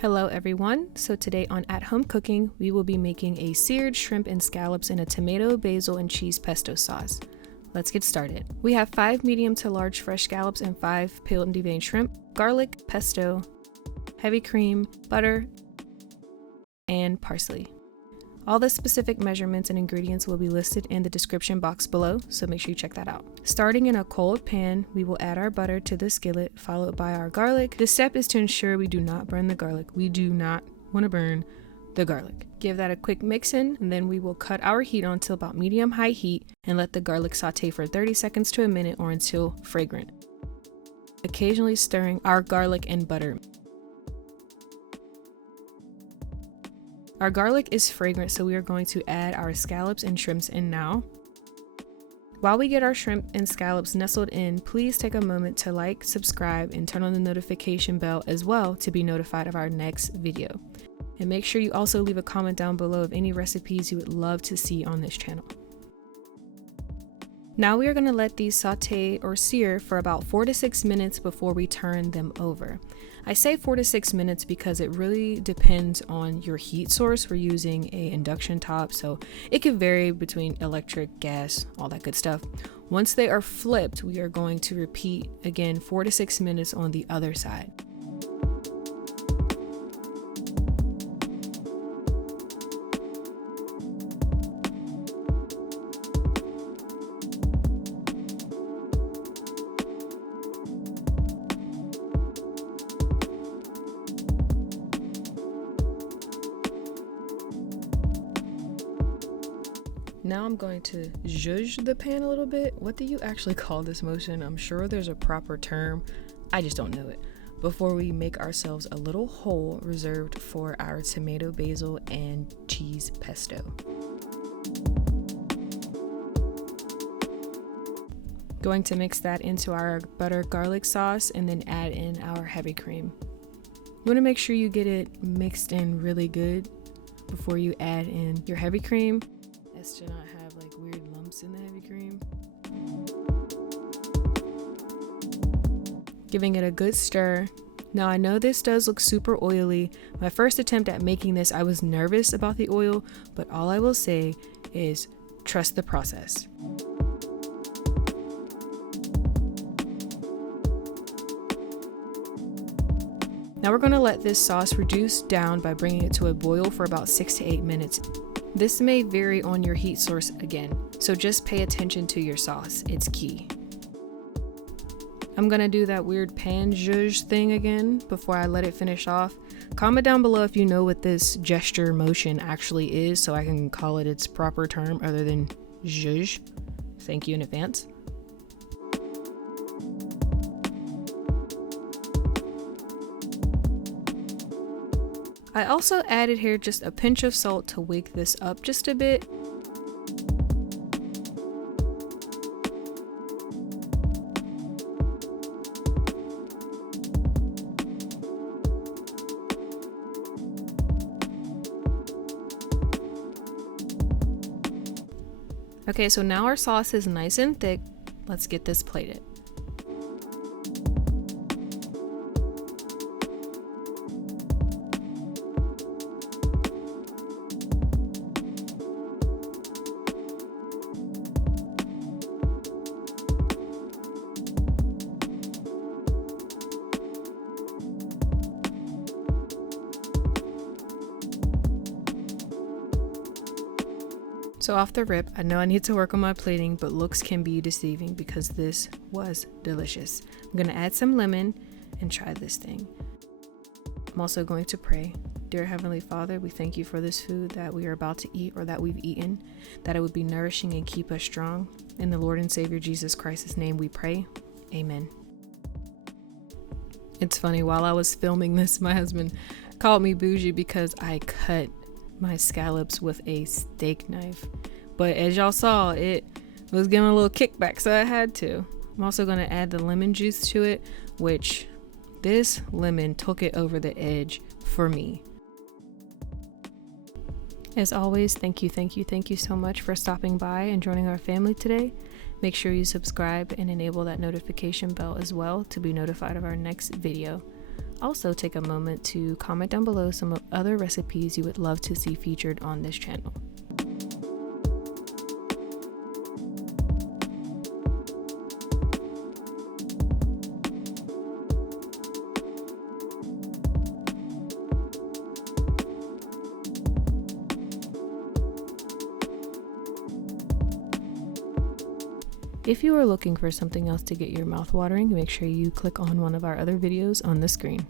Hello everyone, so today on At Home Cooking, we will be making a seared shrimp and scallops in a tomato, basil, and cheese pesto sauce. Let's get started. We have 5 medium to large fresh scallops and 5 peeled and deveined shrimp, garlic, pesto, heavy cream, butter, and parsley. All the specific measurements and ingredients will be listed in the description box below, so make sure you check that out. Starting in a cold pan, we will add our butter to the skillet, followed by our garlic. This step is to ensure we do not burn the garlic. We do not want to burn the garlic. Give that a quick mix in, and then we will cut our heat on to about medium-high heat and let the garlic saute for 30 seconds to a minute or until fragrant. Occasionally stirring our garlic and butter. Our garlic is fragrant, so we are going to add our scallops and shrimps in now. While we get our shrimp and scallops nestled in, please take a moment to like, subscribe, and turn on the notification bell as well to be notified of our next video. And make sure you also leave a comment down below of any recipes you would love to see on this channel. Now we are going to let these saute or sear for about 4 to 6 minutes before we turn them over. I say 4 to 6 minutes because it really depends on your heat source. We're using an induction top, so it can vary between electric, gas, all that good stuff. Once they are flipped, we are going to repeat again 4 to 6 minutes on the other side. Now I'm going to zhuzh the pan a little bit. What do you actually call this motion? I'm sure there's a proper term. I just don't know it. Before we make ourselves a little hole reserved for our tomato, basil, and cheese pesto. Going to mix that into our butter garlic sauce and then add in our heavy cream. You want to make sure you get it mixed in really good before you add in your heavy cream. As to not have like weird lumps in the heavy cream. Giving it a good stir. Now I know this does look super oily. My first attempt at making this, I was nervous about the oil, but all I will say is trust the process. Now we're going to let this sauce reduce down by bringing it to a boil for about 6 to 8 minutes. This may vary on your heat source again, so just pay attention to your sauce, it's key. I'm gonna do that weird pan zhuzh thing again before I let it finish off. Comment down below if you know what this gesture motion actually is so I can call it its proper term other than zhuzh. Thank you in advance. I also added here just a pinch of salt to wake this up just a bit. Okay, so now our sauce is nice and thick. Let's get this plated. So off the rip, I know I need to work on my plating, but looks can be deceiving because this was delicious. I'm gonna add some lemon and try this thing. I'm also going to pray. Dear Heavenly Father, we thank you for this food that we are about to eat or that we've eaten, that it would be nourishing and keep us strong. In the Lord and Savior Jesus Christ's name we pray. Amen. It's funny, while I was filming this, my husband called me bougie because I cut my scallops with a steak knife, but as y'all saw, it was giving a little kickback, so I had to. I'm also going to add the lemon juice to it, which this lemon took it over the edge for me. As always, thank you so much for stopping by and joining our family today. Make sure you subscribe and enable that notification bell as well to be notified of our next video. Also, take a moment to comment down below some other recipes you would love to see featured on this channel. If you are looking for something else to get your mouth watering, make sure you click on one of our other videos on the screen.